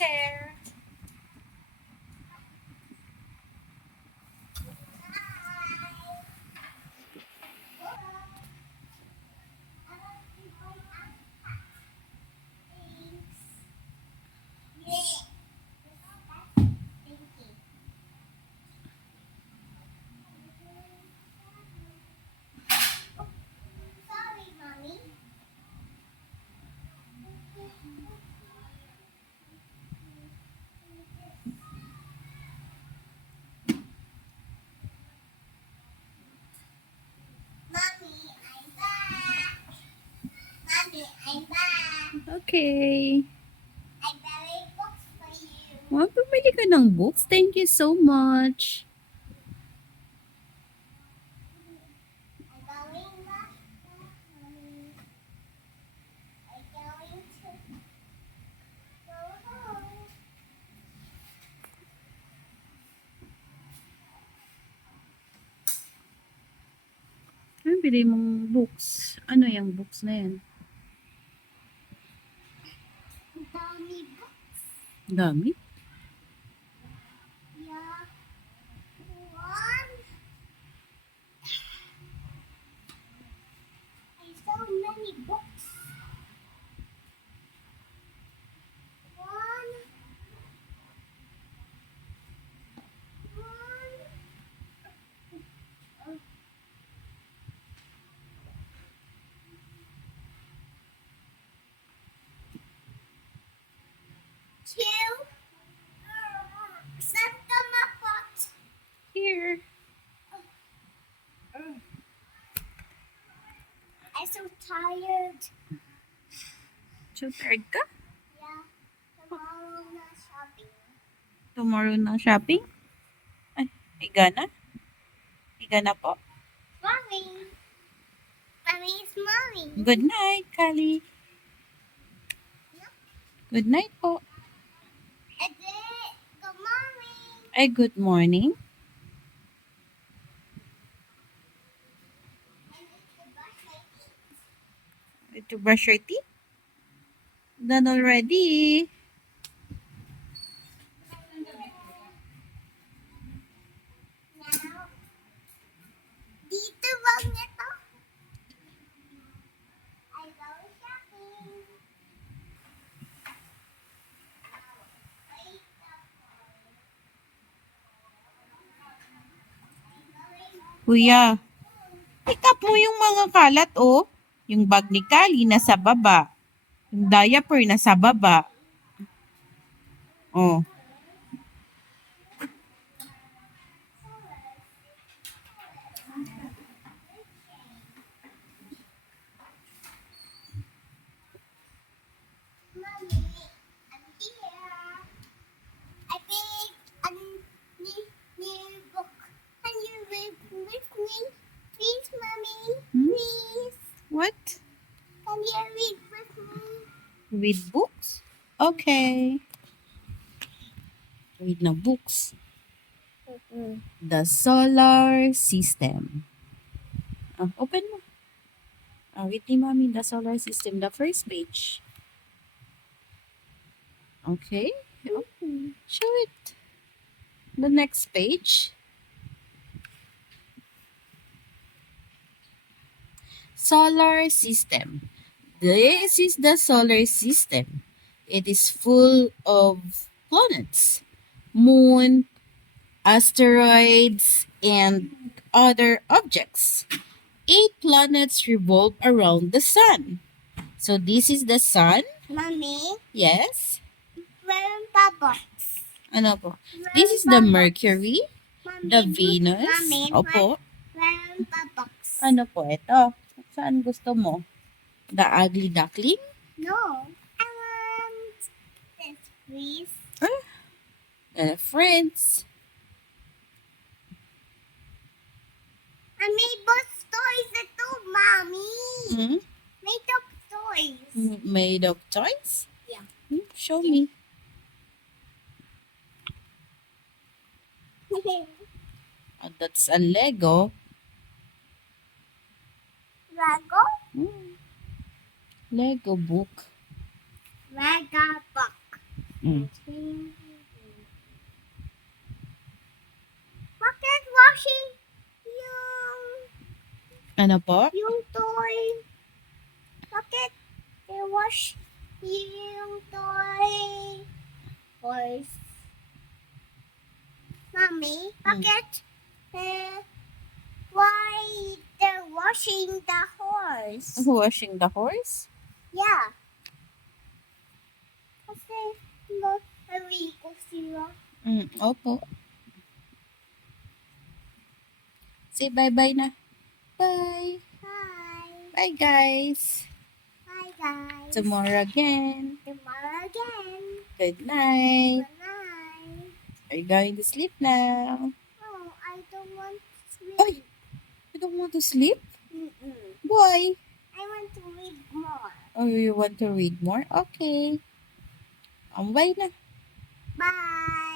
there. I'm back. Okay. I buried books for you. Wow, bumili ka ng books. Thank you so much. I'm going back, Mommy. I'm going to go home. Ano bili mong books? Ano yung books na yan? Dami books. Dami? Yeah. One. I so many books. One. One. Two. Santa Mapot. Here. I'm so tired. So tired ka? Yeah. Tomorrow na shopping. Tomorrow na shopping? Ay, higa na? Higa na po. Mommy. Mommy is mommy. Good night, Kali. Good night po. Good morning. Ay, good morning. To brush your teeth? Done already. Now, dito bang ito? I go shopping. Kuya, pick up mo yung mga kalat, oh. Yung bag ni Kali nasa baba. Yung diaper nasa baba. Oh. Mommy, I'm here. I picked a new book. Can you read with me? Please, Mommy. Hmm? Please. What? Can you read with me? Read books? Okay. Read na books. The solar system. Open mo. Read ni Mommy the solar system. The first page. Okay. Show it. The next page. Solar system. This is the solar system. It is full of planets, moon, asteroids, and other objects. 8 planets revolve around the sun. So this is the sun. Mommy, Yes. where are books? Ano po? This is the Mercury, the Venus. Mommy, Opo. where are books? Ano po ito? Saan gusto mo? The ugly duckling? No, I want this, please. Friends. I made books toys too, Mommy. Hmm? Made up toys. Made of toys? Yeah. Show me. That's a Lego. Lego? Lego book. Lego book. Mm. Bakit washing yung Ano po? toy? Bakit wash yung toy? Horse. Mommy, bakit why they're washing the horse? Washing the horse? Yeah. Kasi narinig sila. Opo. Say bye-bye na. Bye. Bye. Bye, guys. Bye, guys. Tomorrow again. Tomorrow again. Good night. Good night. Are you going to sleep now? Oh, I don't want to sleep. Ay! You don't want to sleep? Mm-mm. Why? I want to read more. Oh, you want to read more? Okay. Bye na. Bye.